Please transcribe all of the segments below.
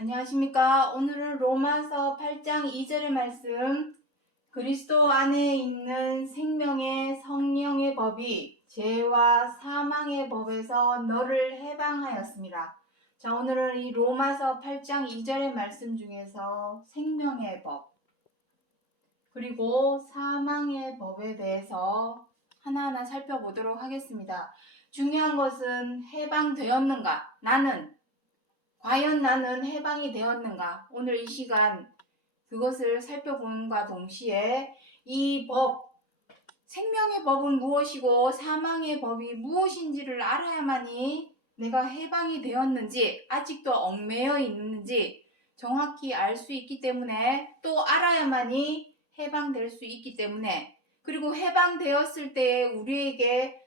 안녕하십니까. 오늘은 로마서 8장 2절의 말씀, 그리스도 안에 있는 생명의 성령의 법이 죄와 사망의 법에서 너를 해방하였습니다. 자, 오늘은 이 로마서 8장 2절의 말씀 중에서 생명의 법, 그리고 사망의 법에 대해서 하나하나 살펴보도록 하겠습니다. 중요한 것은 해방되었는가? 과연 나는 해방이 되었는가? 오늘 이 시간 그것을 살펴보는과 동시에 이 법, 생명의 법은 무엇이고 사망의 법이 무엇인지를 알아야만이 내가 해방이 되었는지, 아직도 얽매여 있는지 정확히 알 수 있기 때문에, 또 알아야만이 해방될 수 있기 때문에, 그리고 해방되었을 때 우리에게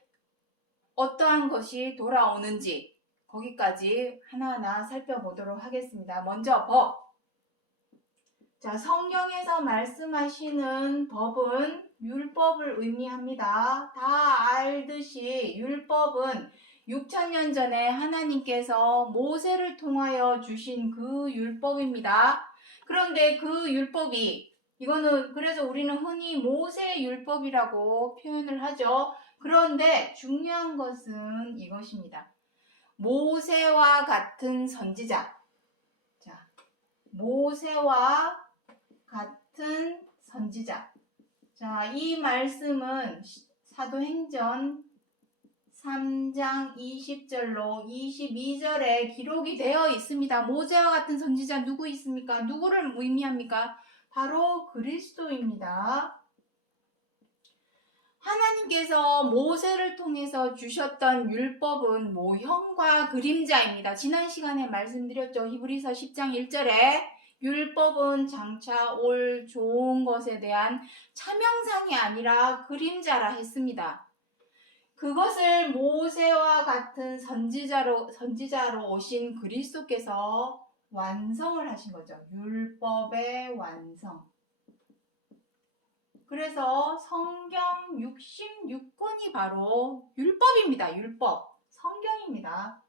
어떠한 것이 돌아오는지 거기까지 하나하나 살펴보도록 하겠습니다. 먼저 법. 자, 성경에서 말씀하시는 법은 율법을 의미합니다. 다 알듯이 율법은 6,000년 전에 하나님께서 모세를 통하여 주신 그 율법입니다. 그런데 그 율법이, 이거는 그래서 우리는 흔히 모세 율법이라고 표현을 하죠. 그런데 중요한 것은 이것입니다. 모세와 같은 선지자. 자, 모세와 같은 선지자. 자, 이 말씀은 사도행전 3장 20절로 22절에 기록이 되어 있습니다. 모세와 같은 선지자 누구 있습니까? 누구를 의미합니까? 바로 그리스도입니다. 하나님께서 모세를 통해서 주셨던 율법은 모형과 그림자입니다. 지난 시간에 말씀드렸죠. 히브리서 10장 1절에 율법은 장차 올 좋은 것에 대한 차명상이 아니라 그림자라 했습니다. 그것을 모세와 같은 선지자로 오신 그리스도께서 완성을 하신 거죠. 율법의 완성. 그래서 성경 66권이 바로 율법입니다. 율법. 성경입니다.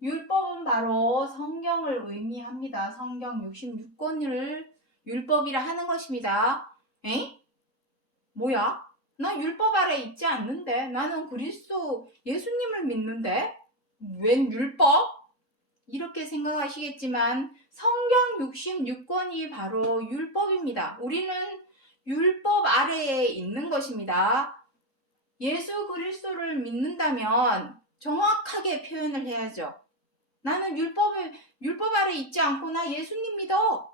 율법은 바로 성경을 의미합니다. 성경 66권을 율법이라 하는 것입니다. 에? 뭐야? 나 율법 아래 있지 않는데? 나는 그리스도 예수님을 믿는데? 웬 율법? 이렇게 생각하시겠지만 성경 66권이 바로 율법입니다. 우리는 율법 아래에 있는 것입니다. 예수 그리스도를 믿는다면 정확하게 표현을 해야죠. 나는 율법 아래 있지 않고 나 예수님 믿어.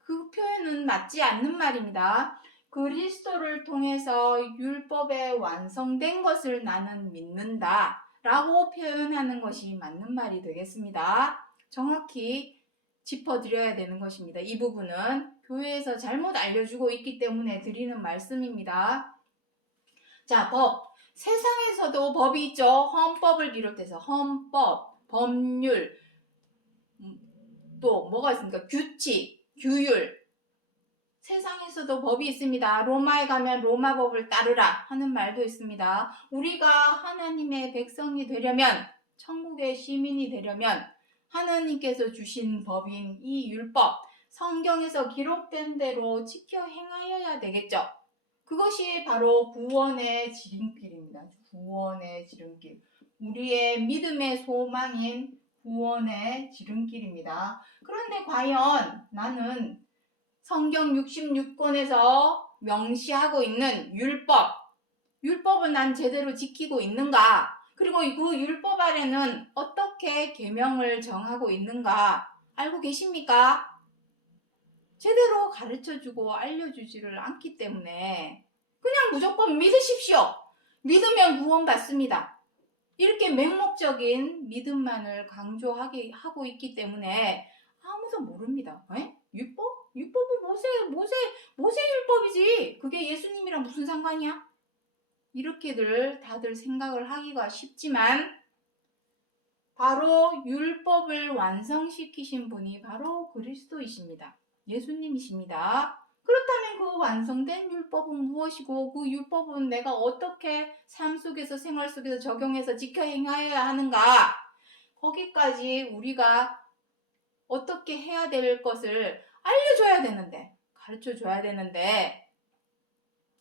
그 표현은 맞지 않는 말입니다. 그리스도를 통해서 율법에 완성된 것을 나는 믿는다 라고 표현하는 것이 맞는 말이 되겠습니다. 정확히 짚어드려야 되는 것입니다. 이 부분은 교회에서 잘못 알려주고 있기 때문에 드리는 말씀입니다. 자, 법. 세상에서도 법이 있죠. 헌법을 비롯해서 헌법, 법률, 또 뭐가 있습니까? 규칙, 규율. 세상에서도 법이 있습니다. 로마에 가면 로마 법을 따르라 하는 말도 있습니다. 우리가 하나님의 백성이 되려면, 천국의 시민이 되려면 하나님께서 주신 법인 이 율법, 성경에서 기록된 대로 지켜 행하여야 되겠죠. 그것이 바로 구원의 지름길입니다. 구원의 지름길. 우리의 믿음의 소망인 구원의 지름길입니다. 그런데 과연 나는 성경 66권에서 명시하고 있는 율법을 난 제대로 지키고 있는가? 그리고 그 율법 아래는 어떻게 계명을 정하고 있는가? 알고 계십니까? 제대로 가르쳐주고 알려주지를 않기 때문에 그냥 무조건 믿으십시오. 믿으면 구원받습니다. 이렇게 맹목적인 믿음만을 강조하고 있기 때문에 아무도 모릅니다. 율법? 율법은 모세 율법이지. 그게 예수님이랑 무슨 상관이야? 이렇게들 다들 생각을 하기가 쉽지만 바로 율법을 완성시키신 분이 바로 그리스도이십니다. 예수님이십니다. 그렇다면 그 완성된 율법은 무엇이고 그 율법은 내가 어떻게 삶 속에서 생활 속에서 적용해서 지켜 행하여야 하는가? 거기까지 우리가 어떻게 해야 될 것을 알려줘야 되는데, 가르쳐줘야 되는데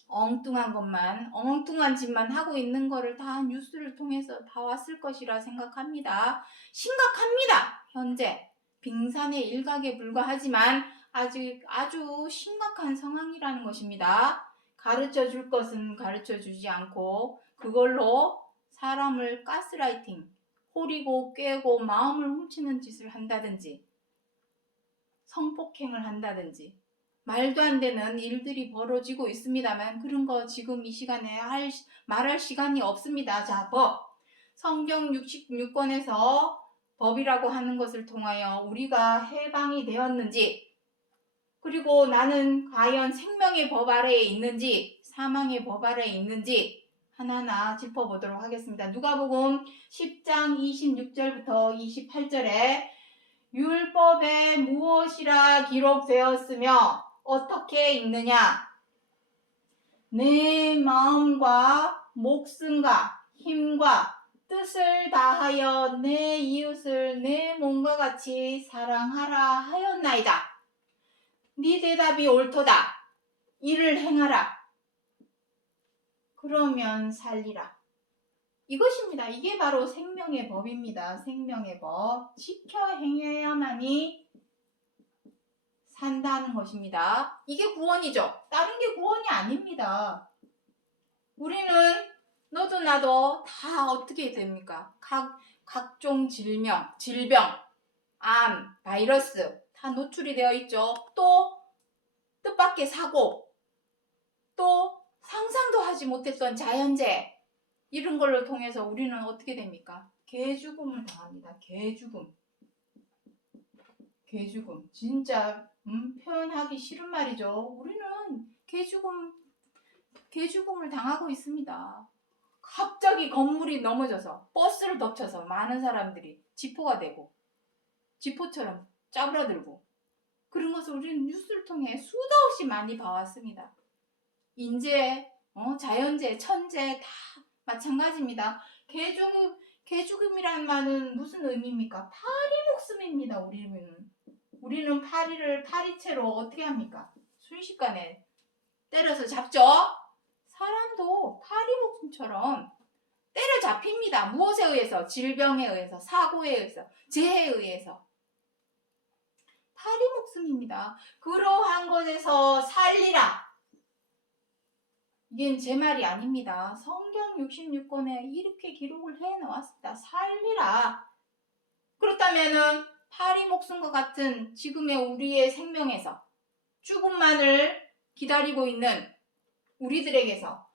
엉뚱한 것만, 엉뚱한 짓만 하고 있는 거를 다 뉴스를 통해서 다 왔을 것이라 생각합니다. 심각합니다. 현재 빙산의 일각에 불과하지만 아직 아주 심각한 상황이라는 것입니다. 가르쳐 줄 것은 가르쳐 주지 않고 그걸로 사람을 가스라이팅, 호리고 꿰고 마음을 훔치는 짓을 한다든지 성폭행을 한다든지 말도 안 되는 일들이 벌어지고 있습니다만 그런 거 지금 이 시간에 말할 시간이 없습니다. 자, 법. 성경 66권에서 법이라고 하는 것을 통하여 우리가 해방이 되었는지, 그리고 나는 과연 생명의 법 아래에 있는지 사망의 법 아래에 있는지 하나하나 짚어보도록 하겠습니다. 누가복음 10장 26절부터 28절에 율법에 무엇이라 기록되었으며 어떻게 읽느냐? 내 마음과 목숨과 힘과 뜻을 다하여 내 이웃을 내 몸과 같이 사랑하라 하였나이다. 네 대답이 옳도다. 이를 행하라. 그러면 살리라. 이것입니다. 이게 바로 생명의 법입니다. 생명의 법. 지켜 행해야만이 산다는 것입니다. 이게 구원이죠. 다른 게 구원이 아닙니다. 우리는 너도 나도 다 어떻게 됩니까? 각종 질병, 암, 바이러스 다 노출이 되어 있죠. 또 뜻밖의 사고, 또 상상도 하지 못했던 자연재해, 이런 걸로 통해서 우리는 어떻게 됩니까? 개죽음을 당합니다. 개죽음. 진짜 표현하기 싫은 말이죠. 우리는 개죽음을 당하고 있습니다. 갑자기 건물이 넘어져서 버스를 덮쳐서 많은 사람들이 지포가 되고 지포처럼 짜부라들고 그런 것을 우리는 뉴스를 통해 수도 없이 많이 봐왔습니다. 인재, 자연재해, 천재해 다 마찬가지입니다. 개죽음이라는 말은 무슨 의미입니까? 파리 목숨입니다. 우리는 파리채로 어떻게 합니까? 순식간에 때려서 잡죠? 사람도 파리 목숨처럼 때려잡힙니다. 무엇에 의해서? 질병에 의해서, 사고에 의해서, 재해에 의해서. 파리 목숨입니다. 그러한 것에서 살리라. 이건 제 말이 아닙니다. 성경 66권에 이렇게 기록을 해 놓았습니다. 살리라. 그렇다면은 파리 목숨과 같은 지금의 우리의 생명에서 죽음만을 기다리고 있는 우리들에게서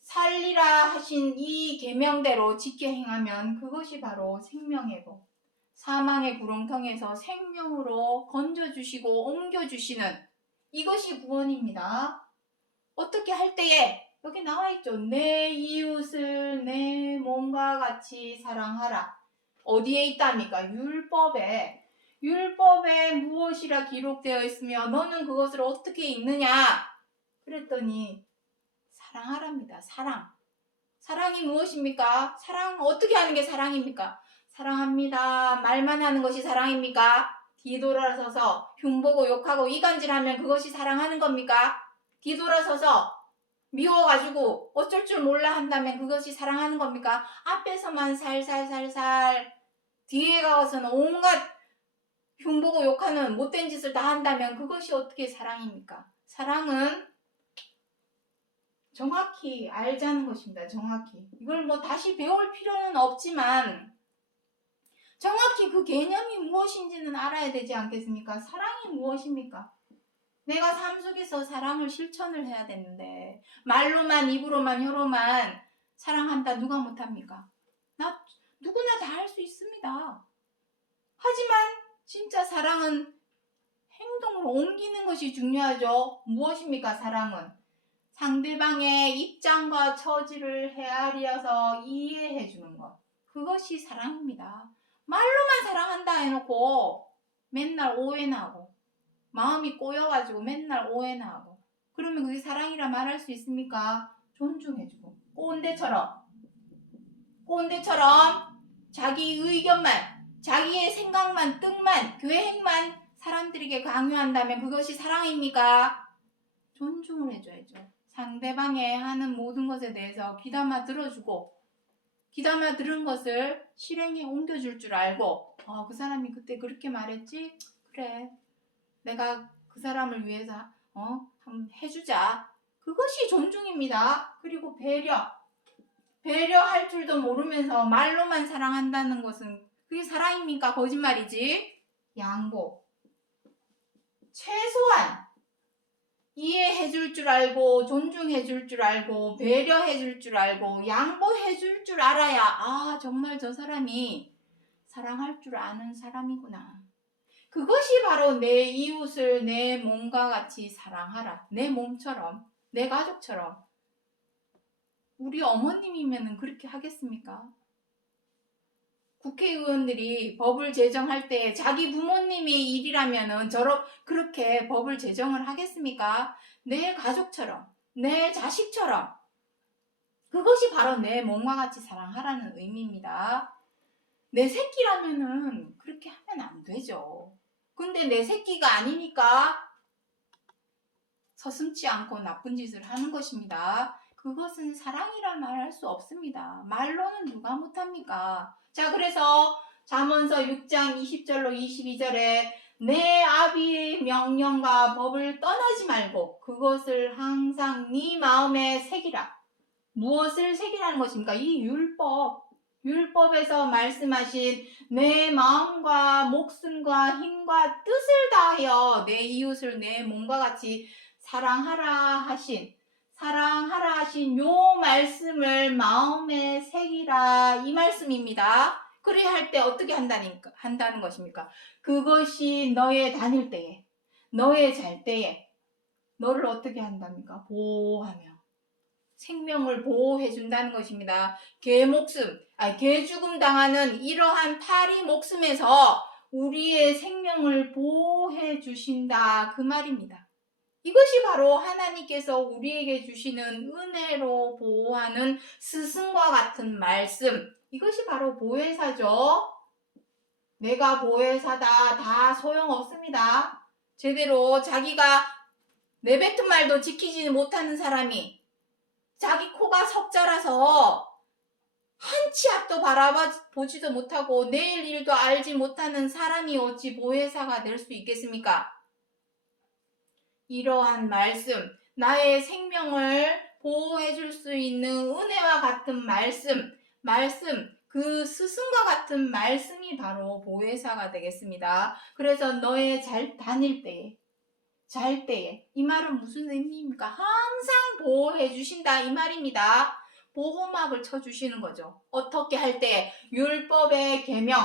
살리라 하신 이 계명대로 지켜 행하면 그것이 바로 생명의 법. 사망의 구렁텅이에서 생명으로 건져주시고 옮겨주시는 이것이 구원입니다. 어떻게 할 때에 여기 나와있죠. 내 이웃을 내 몸과 같이 사랑하라. 어디에 있답니까? 율법에 무엇이라 기록되어 있으며 너는 그것을 어떻게 읽느냐? 그랬더니 사랑하랍니다. 사랑이 무엇입니까? 사랑 어떻게 하는 게 사랑입니까? 사랑합니다. 말만 하는 것이 사랑입니까? 뒤돌아서서 흉보고 욕하고 이간질하면 그것이 사랑하는 겁니까? 뒤돌아서서 미워가지고 어쩔 줄 몰라 한다면 그것이 사랑하는 겁니까? 앞에서만 살살살살 뒤에 가서는 온갖 흉보고 욕하는 못된 짓을 다 한다면 그것이 어떻게 사랑입니까? 사랑은 정확히 알자는 것입니다. 정확히. 이걸 다시 배울 필요는 없지만 정확히 그 개념이 무엇인지는 알아야 되지 않겠습니까? 사랑이 무엇입니까? 내가 삶 속에서 사랑을 실천을 해야 되는데 말로만 입으로만 혀로만 사랑한다 누가 못합니까? 누구나 다 할 수 있습니다. 하지만 진짜 사랑은 행동으로 옮기는 것이 중요하죠. 무엇입니까? 사랑은 상대방의 입장과 처지를 헤아려서 이해해 주는 것. 그것이 사랑입니다. 말로만 사랑한다 해놓고 맨날 오해나 하고 마음이 꼬여가지고 맨날 오해나 하고 그러면 그게 사랑이라 말할 수 있습니까? 존중해주고 꼰대처럼 자기 의견만 자기의 생각만, 뜻만, 계획만 사람들에게 강요한다면 그것이 사랑입니까? 존중을 해줘야죠. 상대방의 하는 모든 것에 대해서 귀담아 들어주고 귀담아 들은 것을 실행에 옮겨줄 줄 알고 그 사람이 그때 그렇게 말했지? 그래, 내가 그 사람을 위해서 한번 해주자. 그것이 존중입니다. 그리고 배려할 줄도 모르면서 말로만 사랑한다는 것은 그게 사랑입니까? 거짓말이지. 양보, 최소한 이해해줄 줄 알고 존중해줄 줄 알고 배려해줄 줄 알고 양보해줄 줄 알아야 정말 저 사람이 사랑할 줄 아는 사람이구나. 그것이 바로 내 이웃을 내 몸과 같이 사랑하라. 내 몸처럼, 내 가족처럼. 우리 어머님이면 그렇게 하겠습니까? 국회의원들이 법을 제정할 때 자기 부모님이 일이라면은 그렇게 법을 제정을 하겠습니까? 내 가족처럼, 내 자식처럼. 그것이 바로 내 몸과 같이 사랑하라는 의미입니다. 내 새끼라면은 그렇게 하면 안 되죠. 근데 내 새끼가 아니니까 서슴지 않고 나쁜 짓을 하는 것입니다. 그것은 사랑이라 말할 수 없습니다. 말로는 누가 못합니까? 자, 그래서 잠언서 6장 20절로 22절에 내 아비의 명령과 법을 떠나지 말고 그것을 항상 네 마음에 새기라. 무엇을 새기라는 것입니까? 이 율법에서 말씀하신 내 마음과 목숨과 힘과 뜻을 다하여 내 이웃을 내 몸과 같이 사랑하라 하신 요 말씀을 마음에 새기라 이 말씀입니다. 그래야 할 때 어떻게 한다는 것입니까? 그것이 너의 다닐 때에 너의 잘 때에 너를 어떻게 한답니까? 보호하며 생명을 보호해 준다는 것입니다. 개 죽음 당하는 이러한 파리 목숨에서 우리의 생명을 보호해 주신다 그 말입니다. 이것이 바로 하나님께서 우리에게 주시는 은혜로 보호하는 스승과 같은 말씀. 이것이 바로 보혜사죠. 내가 보혜사다 다 소용없습니다. 제대로 자기가 내뱉은 말도 지키지 못하는 사람이 자기 코가 석자라서 한 치 앞도 바라보지도 못하고 내일 일도 알지 못하는 사람이 어찌 보혜사가 될 수 있겠습니까? 이러한 말씀, 나의 생명을 보호해 줄 수 있는 은혜와 같은 말씀, 그 스승과 같은 말씀이 바로 보혜사가 되겠습니다. 그래서 너의 잘 때에 이 말은 무슨 의미입니까? 항상 보호해 주신다 이 말입니다. 보호막을 쳐주시는 거죠. 어떻게 할 때? 율법의 계명,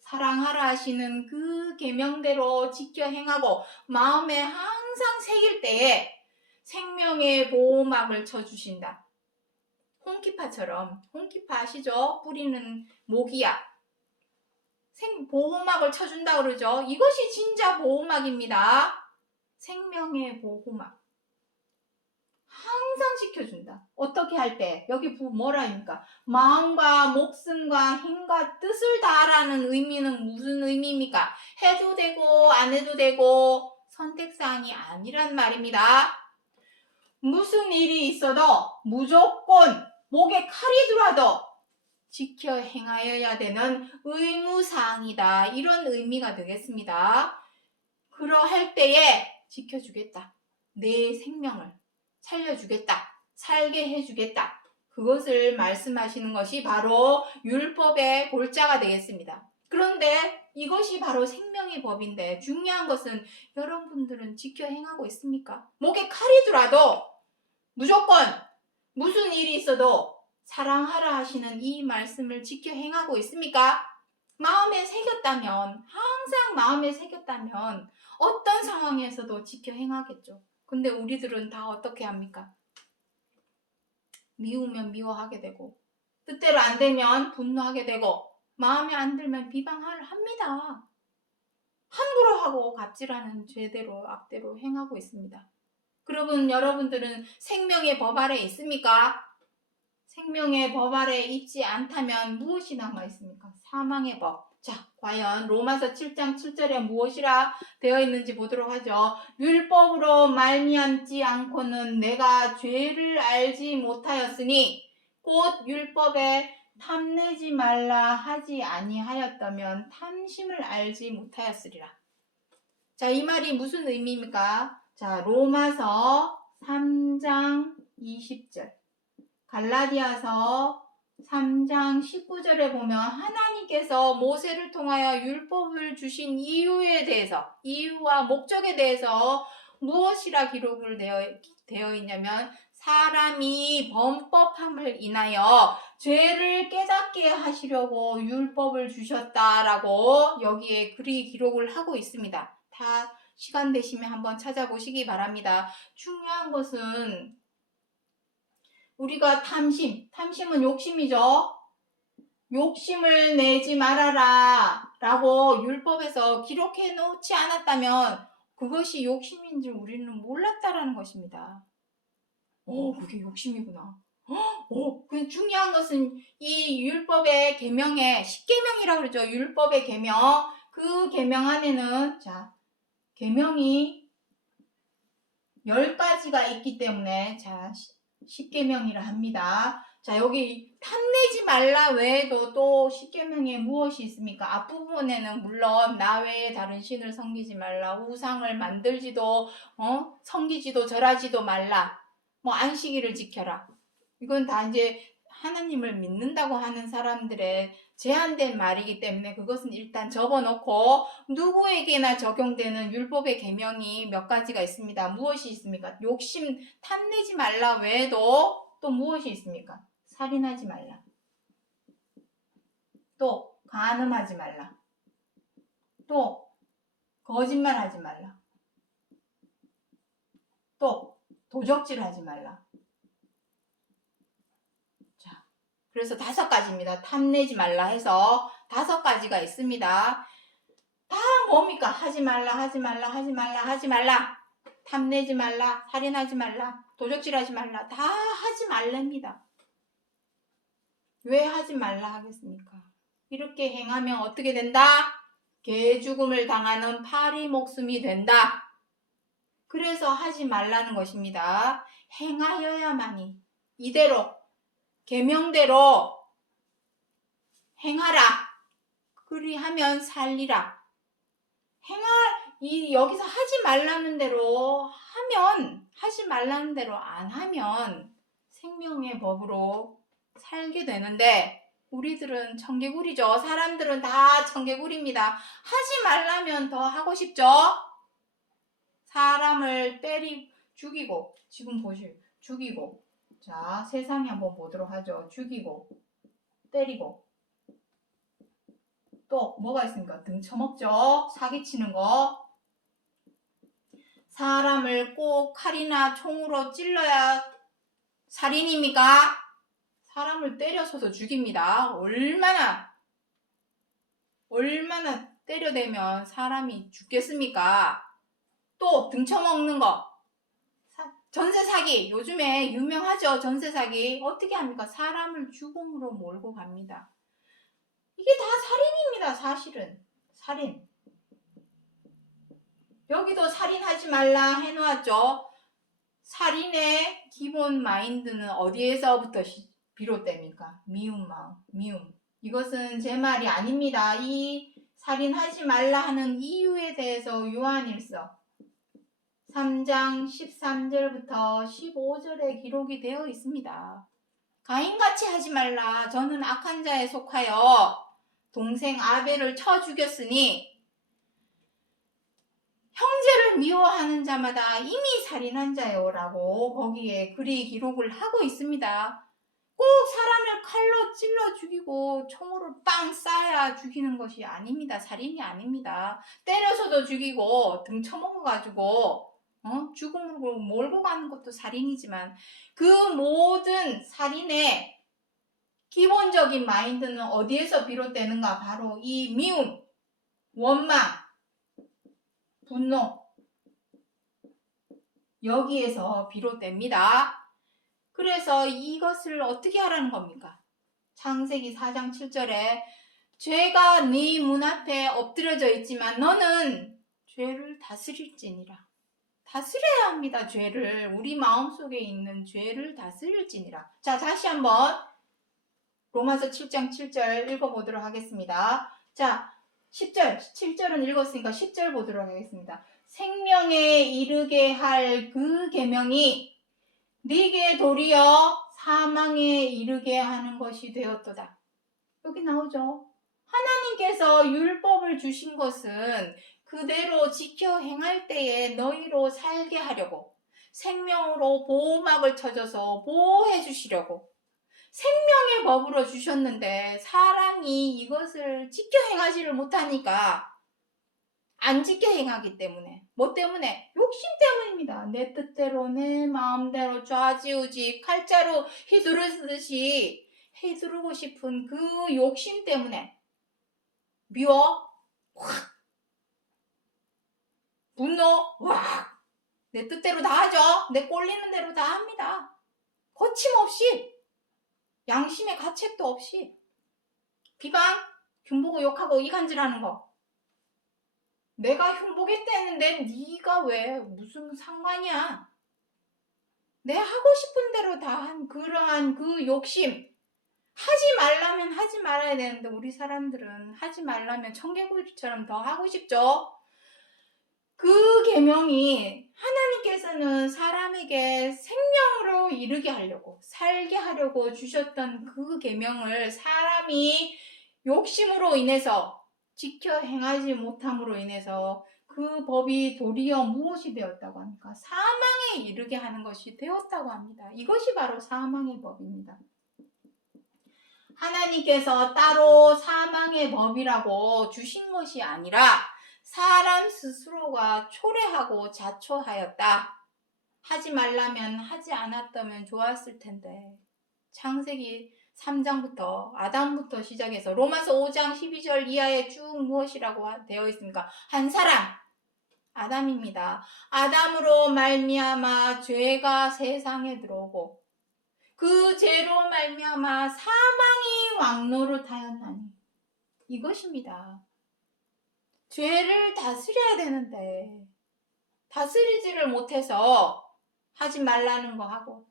사랑하라 하시는 그 계명대로 지켜 행하고 마음에 항상 새길 때에 생명의 보호막을 쳐주신다. 홍키파 아시죠? 뿌리는 모기약. 보호막을 쳐준다 그러죠. 이것이 진짜 보호막입니다. 생명의 보호막. 항상 지켜준다. 어떻게 할 때? 여기 뭐라입니까? 마음과 목숨과 힘과 뜻을 다하라는 의미는 무슨 의미입니까? 해도 되고 안 해도 되고 선택사항이 아니란 말입니다. 무슨 일이 있어도 무조건 목에 칼이 들어도 지켜 행하여야 되는 의무사항이다. 이런 의미가 되겠습니다. 그러할 때에 지켜주겠다. 내 생명을 살려주겠다. 살게 해주겠다. 그것을 말씀하시는 것이 바로 율법의 골자가 되겠습니다. 그런데 이것이 바로 생명의 법인데 중요한 것은 여러분들은 지켜 행하고 있습니까? 목에 칼이 들어도 무조건 무슨 일이 있어도 사랑하라 하시는 이 말씀을 지켜 행하고 있습니까? 항상 마음에 새겼다면 어떤 상황에서도 지켜 행하겠죠. 근데 우리들은 다 어떻게 합니까? 미우면 미워하게 되고 뜻대로 안 되면 분노하게 되고 마음에 안 들면 비방을 합니다. 함부로 하고 갑질하는 죄대로 악대로 행하고 있습니다. 그러면 여러분들은 생명의 법 아래 있습니까? 생명의 법 아래 있지 않다면 무엇이 남아 있습니까? 사망의 법. 자, 과연 로마서 7장 7절에 무엇이라 되어 있는지 보도록 하죠. 율법으로 말미암지 않고는 내가 죄를 알지 못하였으니 곧 율법에 탐내지 말라 하지 아니하였다면 탐심을 알지 못하였으리라. 자, 이 말이 무슨 의미입니까? 자, 로마서 3장 20절, 갈라디아서 3장 19절에 보면 하나님께서 모세를 통하여 율법을 주신 이유에 대해서, 이유와 목적에 대해서 무엇이라 기록을 되어 있냐면 사람이 범법함을 인하여 죄를 깨닫게 하시려고 율법을 주셨다라고 여기에 글이 기록을 하고 있습니다. 다 시간 되시면 한번 찾아보시기 바랍니다. 중요한 것은 우리가 탐심은 욕심이죠. 욕심을 내지 말아라 라고 율법에서 기록해 놓지 않았다면 그것이 욕심인 줄 우리는 몰랐다라는 것입니다. 그게 욕심이구나. 그 중요한 것은 이 율법의 계명에 10계명이라고 그러죠. 율법의 계명. 그 계명 안에는 자, 계명이 10가지가 있기 때문에 자, 10계명이라 합니다. 자, 여기 탐내지 말라 외에도 또 10계명에 무엇이 있습니까? 앞부분에는 물론 나 외에 다른 신을 섬기지 말라, 우상을 만들지도 섬기지도 절하지도 말라, 뭐 안식일을 지켜라. 이건 다 이제 하나님을 믿는다고 하는 사람들의 제한된 말이기 때문에 그것은 일단 접어놓고 누구에게나 적용되는 율법의 계명이 몇 가지가 있습니다. 무엇이 있습니까? 욕심, 탐내지 말라 외에도 또 무엇이 있습니까? 살인하지 말라. 또 간음하지 말라. 또 거짓말하지 말라. 또 도적질하지 말라. 자, 그래서 5가지입니다. 탐내지 말라 해서 5가지가 있습니다. 다 뭡니까? 하지 말라, 하지 말라, 하지 말라, 하지 말라. 탐내지 말라, 살인하지 말라, 도적질하지 말라. 다 하지 말랍니다. 왜 하지 말라 하겠습니까? 이렇게 행하면 어떻게 된다? 개죽음을 당하는 파리 목숨이 된다. 그래서 하지 말라는 것입니다. 행하여야만이 이대로 계명대로 행하라. 그리하면 살리라. 여기서 하지 말라는 대로 하면, 하지 말라는 대로 안 하면 생명의 법으로 살게 되는데 우리들은 청개구리죠. 사람들은 다 청개구리입니다. 하지 말라면 더 하고 싶죠. 사람을 죽이고, 지금 보실, 죽이고. 자, 세상에 한번 보도록 하죠. 죽이고, 때리고. 또 뭐가 있습니까? 등 쳐먹죠. 사기치는 거. 사람을 꼭 칼이나 총으로 찔러야 살인입니까? 사람을 때려서도 죽입니다. 얼마나 때려대면 사람이 죽겠습니까? 또 등쳐먹는 거. 전세 사기. 요즘에 유명하죠. 전세 사기. 어떻게 합니까? 사람을 죽음으로 몰고 갑니다. 이게 다 살인입니다. 사실은. 살인. 여기도 살인하지 말라 해놓았죠. 살인의 기본 마인드는 어디에서부터 비롯됩니까? 미움 마음, 미움. 이것은 제 말이 아닙니다. 이 살인하지 말라 하는 이유에 대해서 요한일서 3장 13절부터 15절에 기록이 되어 있습니다. 가인같이 하지 말라. 저는 악한 자에 속하여 동생 아벨을 쳐 죽였으니 형제를 미워하는 자마다 이미 살인한 자요라고 거기에 글이 기록을 하고 있습니다. 꼭 사람을 칼로 찔러 죽이고 총으로 빵 쏴야 죽이는 것이 아닙니다. 살인이 아닙니다. 때려서도 죽이고 등 쳐먹어가지고 죽음으로 몰고 가는 것도 살인이지만 그 모든 살인의 기본적인 마인드는 어디에서 비롯되는가? 바로 이 미움, 원망, 분노, 여기에서 비롯됩니다. 그래서 이것을 어떻게 하라는 겁니까? 창세기 4장 7절에 죄가 네 문 앞에 엎드려져 있지만 너는 죄를 다스릴지니라. 다스려야 합니다. 죄를. 우리 마음속에 있는 죄를 다스릴지니라. 자, 다시 한번 로마서 7장 7절 읽어보도록 하겠습니다. 자, 10절, 7절은 읽었으니까 10절 보도록 하겠습니다. 생명에 이르게 할 그 계명이 네게 도리어 사망에 이르게 하는 것이 되었도다. 여기 나오죠. 하나님께서 율법을 주신 것은 그대로 지켜 행할 때에 너희로 살게 하려고, 생명으로 보호막을 쳐줘서 보호해 주시려고 생명의 법으로 주셨는데 사람이 이것을 지켜 행하지를 못하니까, 안 지켜 행하기 때문에, 뭐 때문에? 욕심 때문입니다. 내 뜻대로 내 마음대로 좌지우지 칼자루 휘두르듯이 휘두르고 싶은 그 욕심 때문에 미워? 확! 분노? 확! 내 뜻대로 다 하죠. 내 꼴리는 대로 다 합니다. 거침없이, 양심의 가책도 없이, 비방, 흉보고 욕하고 이간질하는 거. 내가 흉보겠다는데 네가 왜, 무슨 상관이야. 내 하고 싶은 대로 다 한 그러한 그 욕심, 하지 말라면 하지 말아야 되는데 우리 사람들은 하지 말라면 청개구리처럼 더 하고 싶죠. 그 계명이 하나님께서는 사람에게 생명으로 이르게 하려고, 살게 하려고 주셨던 그 계명을 사람이 욕심으로 인해서 지켜 행하지 못함으로 인해서 그 법이 도리어 무엇이 되었다고 합니까? 사망에 이르게 하는 것이 되었다고 합니다. 이것이 바로 사망의 법입니다. 하나님께서 따로 사망의 법이라고 주신 것이 아니라 사람 스스로가 초래하고 자초하였다. 하지 말라면 하지 않았다면 좋았을 텐데. 창세기 3장부터 아담부터 시작해서 로마서 5장 12절 이하에 쭉 무엇이라고 되어 있습니까? 한 사람, 아담입니다. 아담으로 말미암아 죄가 세상에 들어오고 그 죄로 말미암아 사망이 왕노릇하였나니, 이것입니다. 죄를 다스려야 되는데 다스리지를 못해서 하지 말라는 거 하고,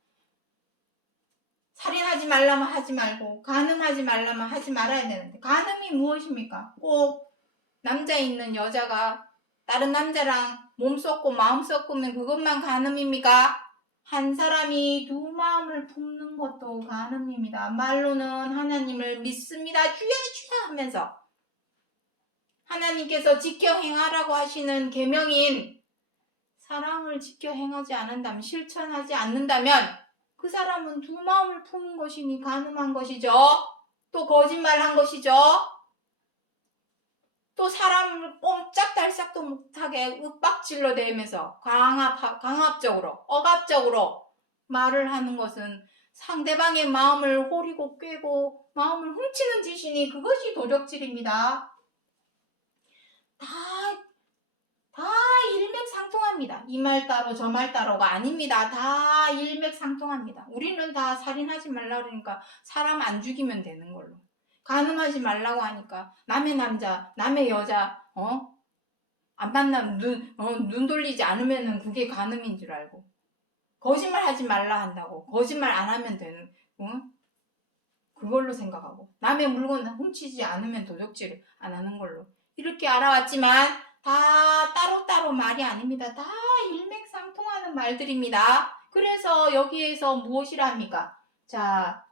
살인하지 말라면 하지 말고, 간음하지 말라면 하지 말아야 되는데, 간음이 무엇입니까? 꼭 남자 있는 여자가 다른 남자랑 몸 썩고 마음 썩으면 그것만 간음입니까? 한 사람이 두 마음을 품는 것도 간음입니다. 말로는 하나님을 믿습니다, 주여 주여 하면서 하나님께서 지켜 행하라고 하시는 계명인 사랑을 지켜 행하지 않는다면, 실천하지 않는다면 그 사람은 두 마음을 품은 것이니 간음한 것이죠. 또 거짓말한 것이죠. 또 사람을 꼼짝달싹도 못하게 윽박질러 대면서 강압적으로, 억압적으로 말을 하는 것은 상대방의 마음을 호리고 꿰고 마음을 훔치는 짓이니 그것이 도적질입니다. 다 일맥상통합니다. 이 말 따로 저 말 따로가 아닙니다. 다 일맥상통합니다. 우리는 다 살인하지 말라 그러니까 사람 안 죽이면 되는 걸로, 간음하지 말라고 하니까 남의 남자, 남의 여자 안 만나면 눈 돌리지 않으면 그게 간음인 줄 알고, 거짓말 하지 말라 한다고 거짓말 안 하면 되는 그걸로 생각하고, 남의 물건 훔치지 않으면 도적질 안 하는 걸로 이렇게 알아왔지만 다 따로따로 말이 아닙니다. 다 일맥상통하는 말들입니다. 그래서 여기에서 무엇이라 합니까? 자,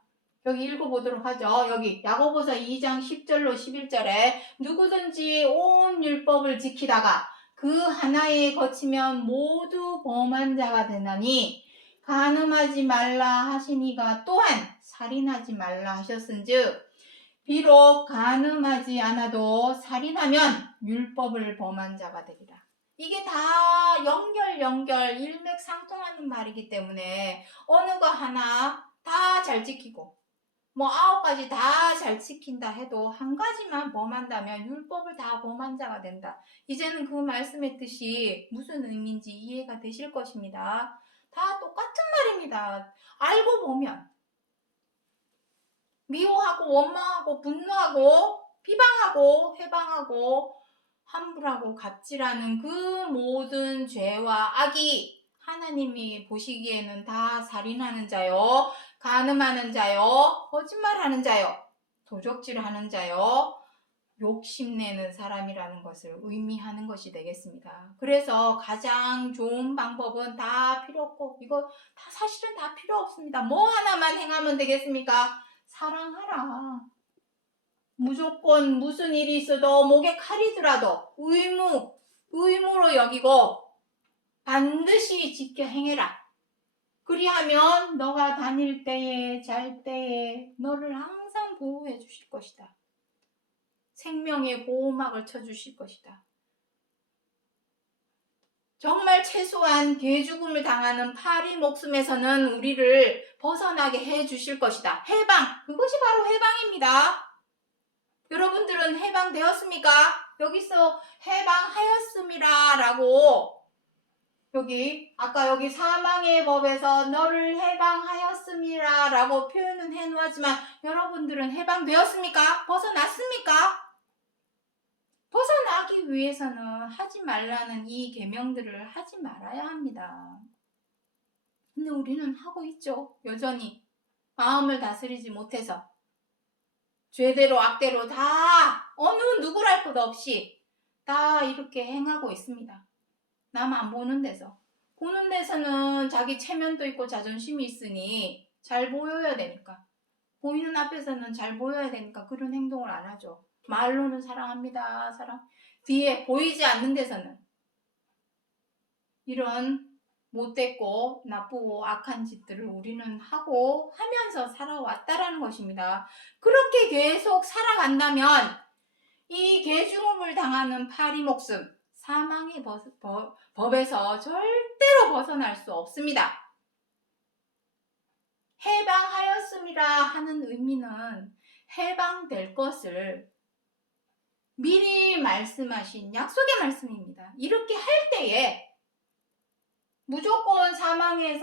여기 읽어보도록 하죠. 여기 야고보서 2장 10절로 11절에 누구든지 온 율법을 지키다가 그 하나에 거치면 모두 범한 자가 되나니, 간음하지 말라 하시니가 또한 살인하지 말라 하셨은즉 비록 간음하지 않아도 살인하면 율법을 범한 자가 되리라. 이게 다 연결 일맥상통하는 말이기 때문에 어느 거 하나 다 잘 지키고 뭐 9가지 다 잘 지킨다 해도 한 가지만 범한다면 율법을 다 범한 자가 된다. 이제는 그 말씀의 뜻이 무슨 의미인지 이해가 되실 것입니다. 다 똑같은 말입니다. 알고 보면 미워하고 원망하고 분노하고 비방하고 해방하고 함부하고 갑질하는 그 모든 죄와 악이 하나님이 보시기에는 다 살인하는 자요, 간음하는 자요, 거짓말하는 자요, 도적질하는 자요, 욕심내는 사람이라는 것을 의미하는 것이 되겠습니다. 그래서 가장 좋은 방법은 다 필요 없고, 이거 다 사실은 다 필요 없습니다. 뭐 하나만 행하면 되겠습니까? 사랑하라. 무조건 무슨 일이 있어도 목에 칼이더라도 의무로 여기고 반드시 지켜 행해라. 그리하면 너가 다닐 때에 잘 때에 너를 항상 보호해 주실 것이다. 생명의 보호막을 쳐주실 것이다. 정말 최소한 개죽음을 당하는 파리 목숨에서는 우리를 벗어나게 해 주실 것이다. 해방, 그것이 바로 해방입니다. 여러분들은 해방되었습니까? 여기서 해방하였음이라 라고 아까 여기 사망의 법에서 너를 해방하였음이라 라고 표현은 해놓았지만 여러분들은 해방되었습니까? 벗어났습니까? 벗어나기 위해서는 하지 말라는 이 계명들을 하지 말아야 합니다. 근데 우리는 하고 있죠. 여전히 마음을 다스리지 못해서 죄대로 악대로 다 어느 누구랄 것 없이 다 이렇게 행하고 있습니다. 남 안 보는 데서. 보는 데서는 자기 체면도 있고 자존심이 있으니 잘 보여야 되니까. 보이는 앞에서는 잘 보여야 되니까 그런 행동을 안 하죠. 말로는 사랑합니다. 뒤에 보이지 않는 데서는 이런 못됐고 나쁘고 악한 짓들을 우리는 하고 하면서 살아왔다라는 것입니다. 그렇게 계속 살아간다면 이 개죽음을 당하는 파리 목숨, 사망의 법에서 절대로 벗어날 수 없습니다. 해방하였음이라 하는 의미는 해방될 것을 미리 말씀하신 약속의 말씀입니다. 이렇게 할 때에 무조건 사망의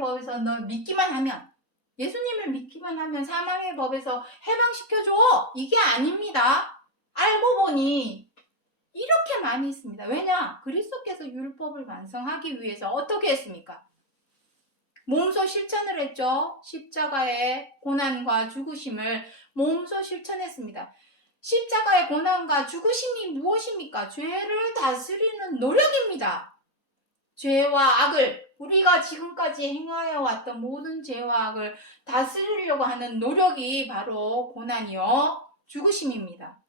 법에서 너 믿기만 하면, 예수님을 믿기만 하면 사망의 법에서 해방시켜줘, 이게 아닙니다. 알고 보니 이렇게 많이 있습니다. 왜냐? 그리스도께서 율법을 완성하기 위해서 어떻게 했습니까? 몸소 실천을 했죠. 십자가의 고난과 죽으심을 몸소 실천했습니다. 십자가의 고난과 죽으심이 무엇입니까? 죄를 다스리는 노력입니다. 죄와 악을, 우리가 지금까지 행하여 왔던 모든 죄와 악을 다스리려고 하는 노력이 바로 고난이요, 죽으심입니다.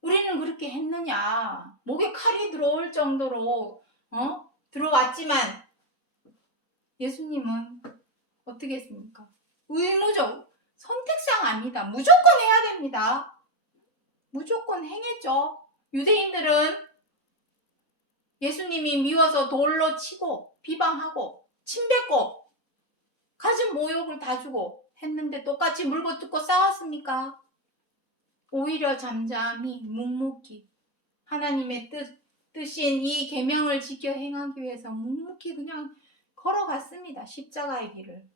우리는 그렇게 했느냐? 목에 칼이 들어올 정도로 들어왔지만 예수님은 어떻게 했습니까? 의무적, 선택상 아니다. 무조건 해야 됩니다. 무조건 행했죠. 유대인들은 예수님이 미워서 돌로 치고 비방하고 침뱉고 가진 모욕을 다 주고 했는데 똑같이 물고 뜯고 싸웠습니까? 오히려 잠잠히 묵묵히 하나님의 뜻인 이 계명을 지켜 행하기 위해서 묵묵히 그냥 걸어갔습니다. 십자가의 길을.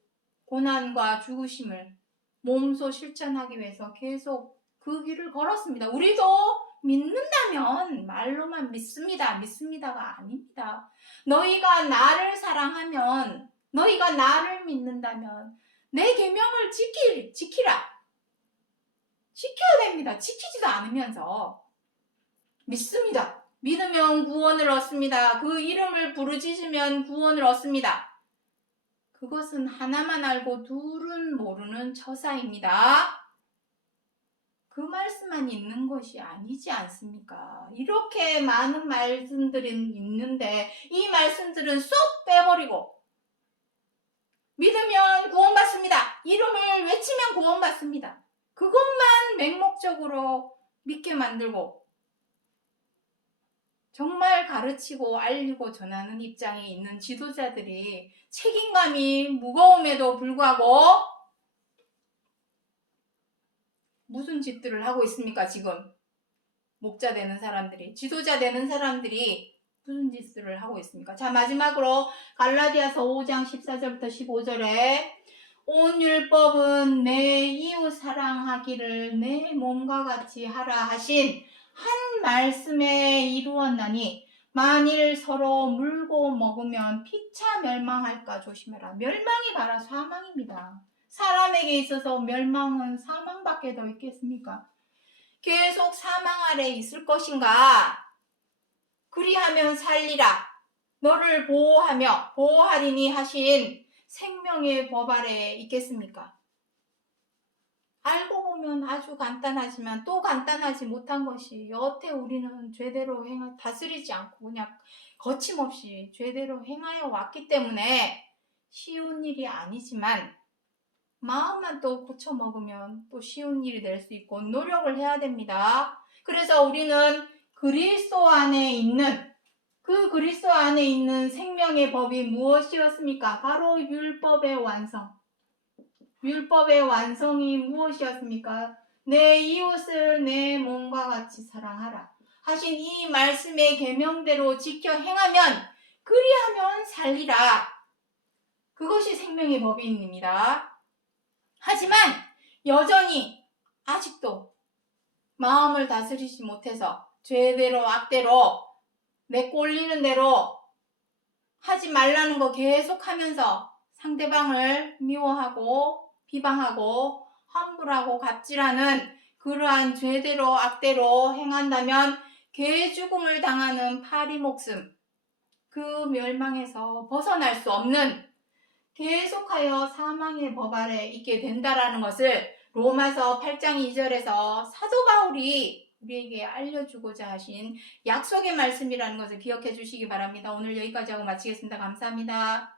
고난과 죽으심을 몸소 실천하기 위해서 계속 그 길을 걸었습니다. 우리도 믿는다면 말로만 믿습니다가 아닙니다. 너희가 나를 사랑하면, 너희가 나를 믿는다면 내 계명을 지키라. 지켜야 됩니다. 지키지도 않으면서 믿습니다. 믿으면 구원을 얻습니다. 그 이름을 부르짖으면 구원을 얻습니다. 그것은 하나만 알고 둘은 모르는 처사입니다. 그 말씀만 있는 것이 아니지 않습니까? 이렇게 많은 말씀들이 있는데 이 말씀들은 쏙 빼버리고 믿으면 구원받습니다. 이름을 외치면 구원받습니다. 그것만 맹목적으로 믿게 만들고 정말 가르치고 알리고 전하는 입장에 있는 지도자들이 책임감이 무거움에도 불구하고 무슨 짓들을 하고 있습니까? 지금 목자 되는 사람들이, 지도자 되는 사람들이 무슨 짓들을 하고 있습니까? 자, 마지막으로 갈라디아서 5장 14절부터 15절에 온 율법은 내 이웃 사랑하기를 내 몸과 같이 하라 하신 한 말씀에 이루었나니 만일 서로 물고 먹으면 피차 멸망할까 조심해라. 멸망이 바로 사망입니다. 사람에게 있어서 멸망은 사망밖에 더 있겠습니까? 계속 사망 아래 있을 것인가? 그리하면 살리라. 너를 보호하리니 하신 생명의 법 아래에 있겠습니까? 알고 보면 아주 간단하지만 또 간단하지 못한 것이 여태 우리는 죄대로 다스리지 않고 그냥 거침없이 죄대로 행하여 왔기 때문에 쉬운 일이 아니지만 마음만 또 고쳐먹으면 또 쉬운 일이 될 수 있고 노력을 해야 됩니다. 그래서 우리는 그리스도 안에 있는 생명의 법이 무엇이었습니까? 바로 율법의 완성. 율법의 완성이 무엇이었습니까? 내 이웃을 내 몸과 같이 사랑하라 하신 이 말씀의 계명대로 지켜 행하면 그리하면 살리라. 그것이 생명의 법입니다. 하지만 여전히 아직도 마음을 다스리지 못해서 죄대로 악대로 내 꼴리는 대로 하지 말라는 거 계속하면서 상대방을 미워하고 비방하고 함부하고 갑질하는 그러한 죄대로 악대로 행한다면 개죽음을 당하는 파리 목숨, 그 멸망에서 벗어날 수 없는 계속하여 사망의 법 아래 있게 된다라는 것을 로마서 8장 2절에서 사도 바울이 우리에게 알려주고자 하신 약속의 말씀이라는 것을 기억해 주시기 바랍니다. 오늘 여기까지 하고 마치겠습니다. 감사합니다.